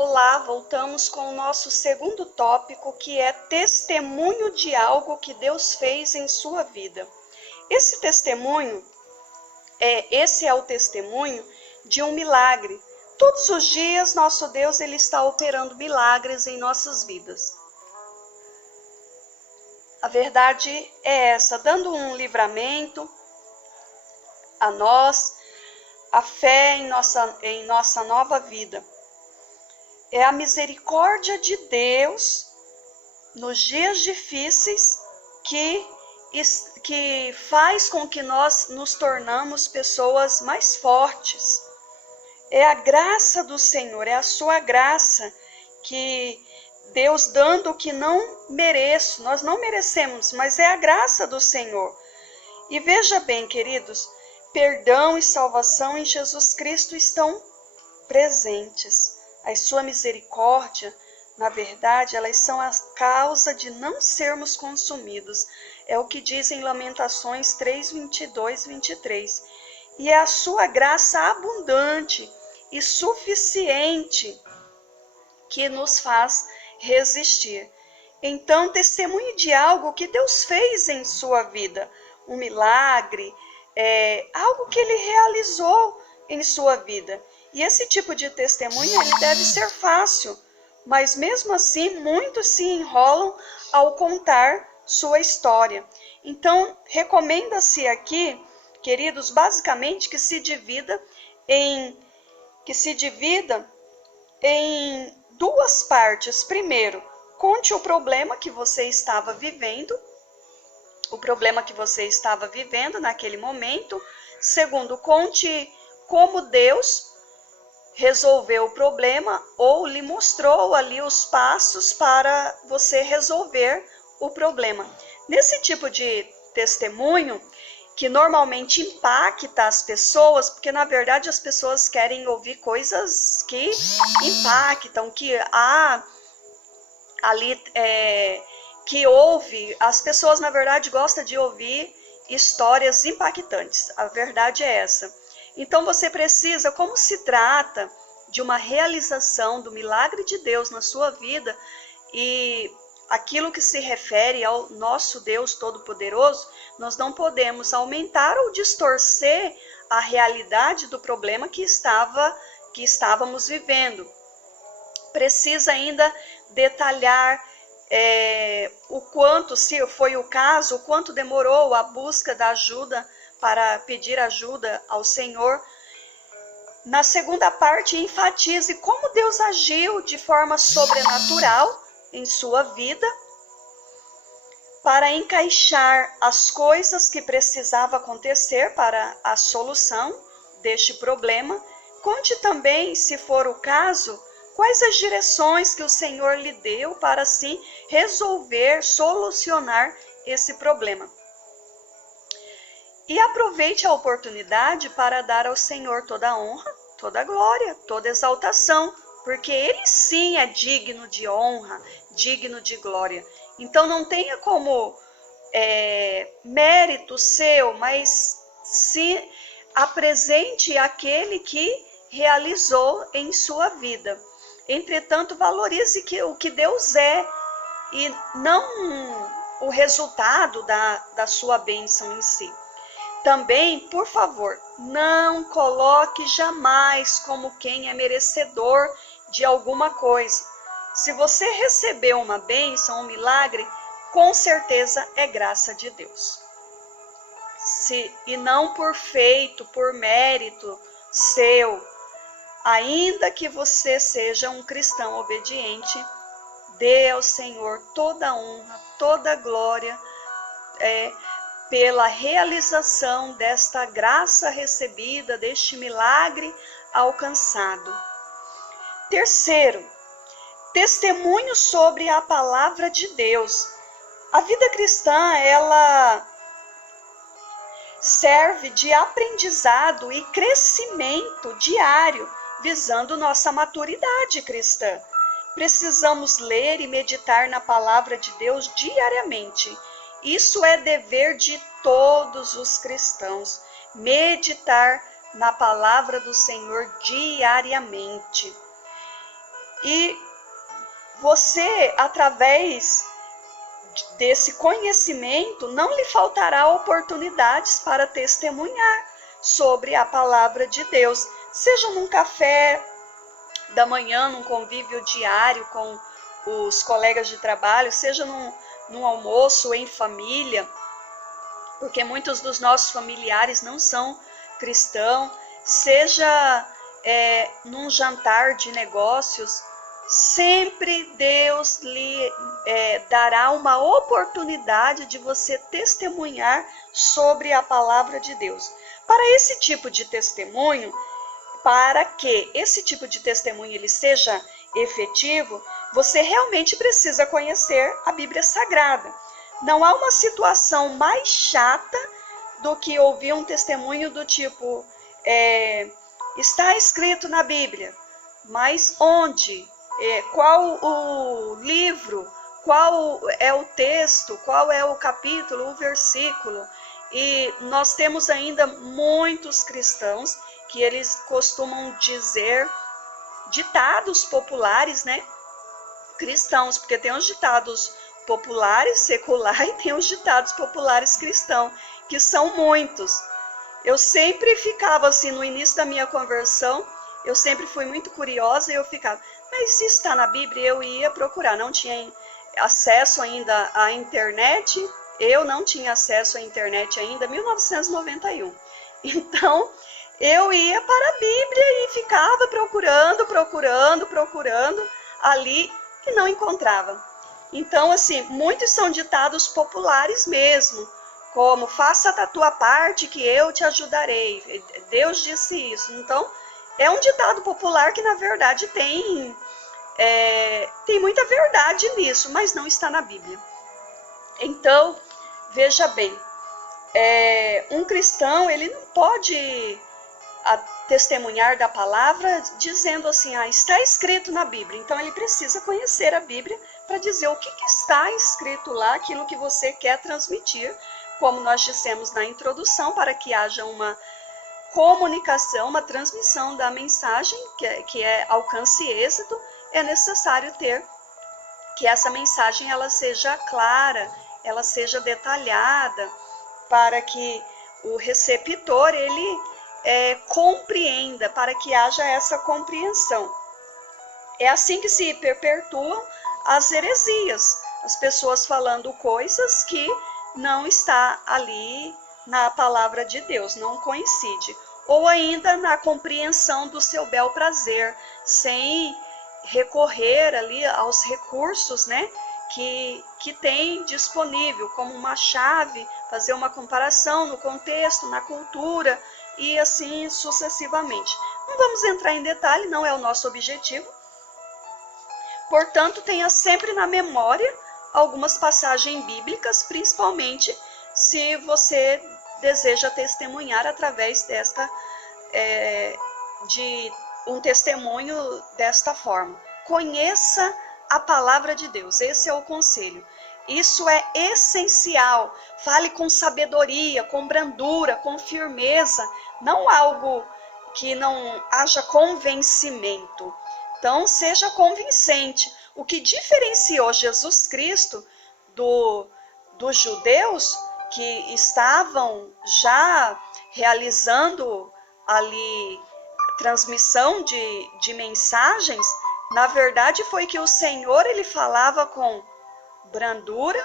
Olá, voltamos com o nosso segundo tópico, que é testemunho de algo que Deus fez em sua vida. Esse é o testemunho de um milagre. Todos os dias, nosso Deus ele está operando milagres em nossas vidas. A verdade é essa, dando um livramento a nós, a fé em nossa nova vida. É a misericórdia de Deus nos dias difíceis que faz com que nós nos tornamos pessoas mais fortes. É a graça do Senhor, é a sua graça que Deus dando o que não mereço, nós não merecemos, mas é a graça do Senhor. E veja bem, queridos, perdão e salvação em Jesus Cristo estão presentes. A sua misericórdia, na verdade, elas são a causa de não sermos consumidos. É o que diz em Lamentações 3, 22, 23. E é a sua graça abundante e suficiente que nos faz resistir. Então, testemunhe de algo que Deus fez em sua vida. Um milagre, algo que Ele realizou em sua vida. E esse tipo de testemunho ele deve ser fácil, mas mesmo assim muitos se enrolam ao contar sua história. Então, recomenda-se aqui, queridos, basicamente que se divida em duas partes. Primeiro, conte o problema que você estava vivendo, naquele momento. Segundo, conte como Deus resolveu o problema ou lhe mostrou ali os passos para você resolver o problema. Nesse tipo de testemunho, que normalmente impacta as pessoas, porque na verdade as pessoas querem ouvir coisas que impactam, as pessoas na verdade gostam de ouvir histórias impactantes, a verdade é essa. Então você precisa, como se trata de uma realização do milagre de Deus na sua vida, e aquilo que se refere ao nosso Deus Todo-Poderoso, nós não podemos aumentar ou distorcer a realidade do problema que estávamos vivendo. Precisa ainda detalhar o quanto, se foi o caso, o quanto demorou a busca da ajuda, para pedir ajuda ao Senhor. Na segunda parte, enfatize como Deus agiu de forma sobrenatural em sua vida para encaixar as coisas que precisavam acontecer para a solução deste problema. Conte também, se for o caso, quais as direções que o Senhor lhe deu para assim solucionar esse problema. E aproveite a oportunidade para dar ao Senhor toda a honra, toda a glória, toda a exaltação, porque Ele sim é digno de honra, digno de glória. Então não tenha como mérito seu, mas se apresente aquele que realizou em sua vida. Entretanto, valorize o que Deus é e não o resultado da sua bênção em si. Também, por favor, não coloque jamais como quem é merecedor de alguma coisa. Se você recebeu uma bênção, um milagre, com certeza é graça de Deus. E não por feito, por mérito seu. Ainda que você seja um cristão obediente, dê ao Senhor toda a honra, toda a glória, pela realização desta graça recebida, deste milagre alcançado. Terceiro, testemunho sobre a palavra de Deus. A vida cristã, ela serve de aprendizado e crescimento diário, visando nossa maturidade cristã. Precisamos ler e meditar na palavra de Deus diariamente. Isso é dever de todos os cristãos, meditar na palavra do Senhor diariamente. E você, através desse conhecimento, não lhe faltará oportunidades para testemunhar sobre a palavra de Deus, seja num café da manhã, num convívio diário com os colegas de trabalho, seja num almoço em família, porque muitos dos nossos familiares não são cristãos, seja num jantar de negócios, sempre Deus lhe dará uma oportunidade de você testemunhar sobre a palavra de Deus. Para esse tipo de testemunho, para que esse tipo de testemunho ele seja efetivo, você realmente precisa conhecer a Bíblia Sagrada. Não há uma situação mais chata do que ouvir um testemunho do tipo, está escrito na Bíblia, mas onde? Qual o livro? Qual é o texto? Qual é o capítulo, o versículo? E nós temos ainda muitos cristãos que eles costumam dizer ditados populares, né? Cristãos, porque tem os ditados populares, secular, e tem os ditados populares cristãos, que são muitos. Eu sempre ficava assim, no início da minha conversão, eu sempre fui muito curiosa e eu ficava, mas se está na Bíblia, eu ia procurar. Não tinha acesso ainda à internet, eu não tinha acesso à internet ainda, 1991. Então, eu ia para a Bíblia e ficava procurando ali e não encontrava. Então, assim, muitos são ditados populares mesmo, como faça da tua parte que eu te ajudarei. Deus disse isso. Então, é um ditado popular que, na verdade, tem muita verdade nisso, mas não está na Bíblia. Então, veja bem, um cristão, ele não pode testemunhar da palavra dizendo assim, está escrito na Bíblia. Então, ele precisa conhecer a Bíblia para dizer o que está escrito lá, aquilo que você quer transmitir, como nós dissemos na introdução, para que haja uma comunicação, uma transmissão da mensagem, que é alcance e êxito, é necessário ter que essa mensagem ela seja clara, ela seja detalhada, para que o receptor ele compreenda, para que haja essa compreensão. É assim que se perpetuam as heresias, as pessoas falando coisas que não está ali na palavra de Deus, não coincide. Ou ainda na compreensão do seu bel prazer, sem recorrer ali aos recursos, né, que tem disponível, como uma chave, fazer uma comparação no contexto, na cultura, e assim sucessivamente. Não vamos entrar em detalhe, não é o nosso objetivo. Portanto, tenha sempre na memória algumas passagens bíblicas, principalmente se você deseja testemunhar através de um testemunho desta forma. Conheça a palavra de Deus, esse é o conselho. Isso é essencial. Fale com sabedoria, com brandura, com firmeza, não algo que não haja convencimento. Então, seja convincente. O que diferenciou Jesus Cristo dos judeus que estavam já realizando ali transmissão de mensagens, na verdade foi que o Senhor ele falava com brandura,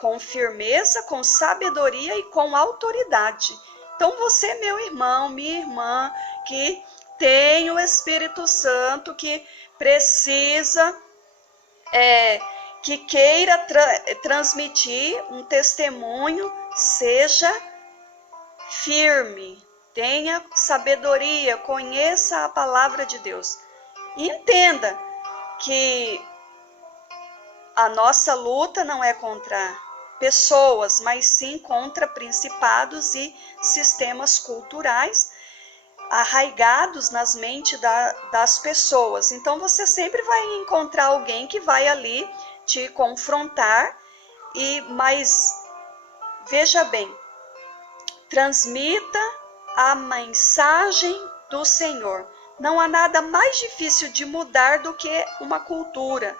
com firmeza, com sabedoria e com autoridade. Então você, meu irmão, minha irmã, que tem o Espírito Santo, que precisa, que queira transmitir um testemunho, seja firme, tenha sabedoria, conheça a palavra de Deus. E entenda que a nossa luta não é contra pessoas, mas sim contra principados e sistemas culturais arraigados nas mentes das pessoas. Então você sempre vai encontrar alguém que vai ali te confrontar, mas veja bem, transmita a mensagem do Senhor. Não há nada mais difícil de mudar do que uma cultura.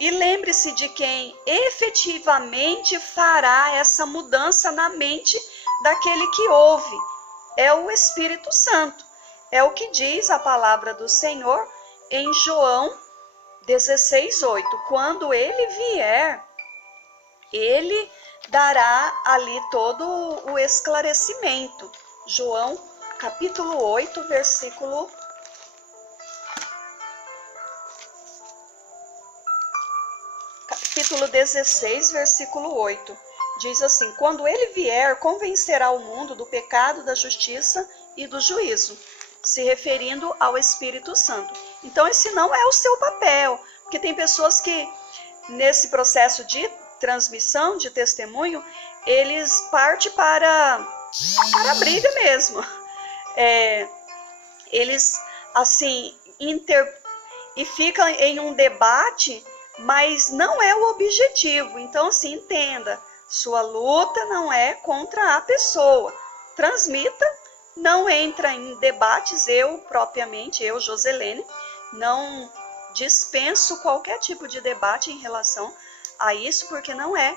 E lembre-se de quem efetivamente fará essa mudança na mente daquele que ouve. É o Espírito Santo. É o que diz a palavra do Senhor em João 16:8. Quando ele vier, ele dará ali todo o esclarecimento. João capítulo 8, capítulo 16, versículo 8. Diz assim: quando ele vier, convencerá o mundo do pecado, da justiça e do juízo, se referindo ao Espírito Santo. Então, esse não é o seu papel, porque tem pessoas que, nesse processo de transmissão, de testemunho, eles partem para a briga mesmo. Eles, assim, e ficam em um debate, mas não é o objetivo. Então, assim, entenda, sua luta não é contra a pessoa. Transmita, não entra em debates. Eu, Joselene, não dispenso qualquer tipo de debate em relação a isso, porque não é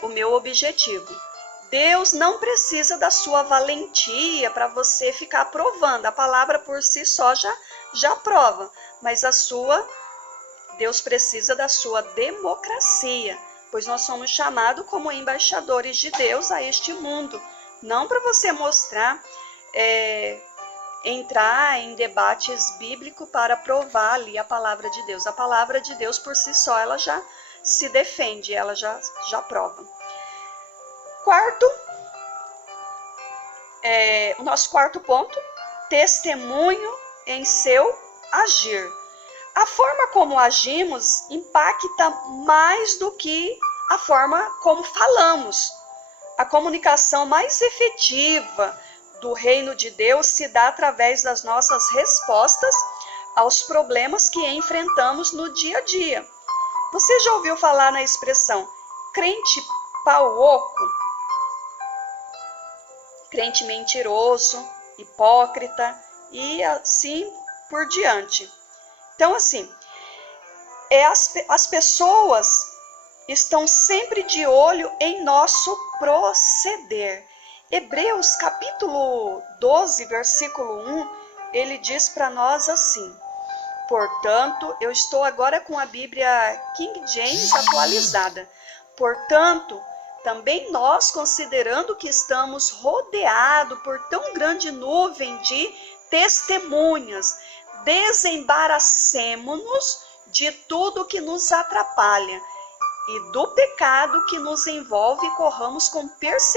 o meu objetivo. Deus não precisa da sua valentia para você ficar provando. A palavra por si só já prova, mas Deus precisa da sua democracia, pois nós somos chamados como embaixadores de Deus a este mundo, não para você mostrar, entrar em debates bíblicos para provar ali a palavra de Deus. A palavra de Deus por si só, ela já se defende, ela já prova. O nosso quarto ponto: testemunho em seu agir. A forma como agimos impacta mais do que a forma como falamos. A comunicação mais efetiva do reino de Deus se dá através das nossas respostas aos problemas que enfrentamos no dia a dia. Você já ouviu falar na expressão crente pau oco? Crente mentiroso, hipócrita e assim por diante. Então, assim, as pessoas estão sempre de olho em nosso proceder. Hebreus capítulo 12, versículo 1, ele diz para nós assim: portanto, eu estou agora com a Bíblia King James atualizada. Portanto, também nós, considerando que estamos rodeados por tão grande nuvem de testemunhas, desembaracemo-nos de tudo que nos atrapalha e do pecado que nos envolve e corramos com perseverança